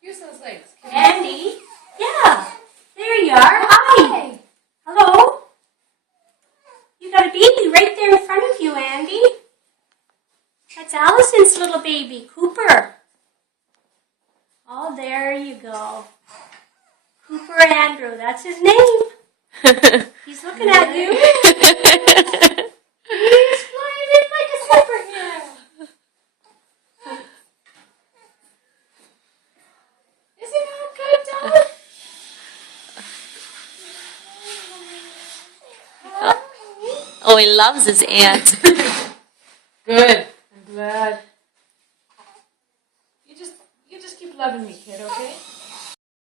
Use those legs. Andy? Yeah. There you are. Hi. Hello. You got a baby right there in front of you, Andy. That's Allison's little baby, Cooper. Oh, there you go. Cooper Andrew, that's his name. He's looking at you. He's flying in like a superhero. Isn't that good, Dad? Oh, he loves his aunt. Good. I'm glad. You just keep loving me, kid, okay?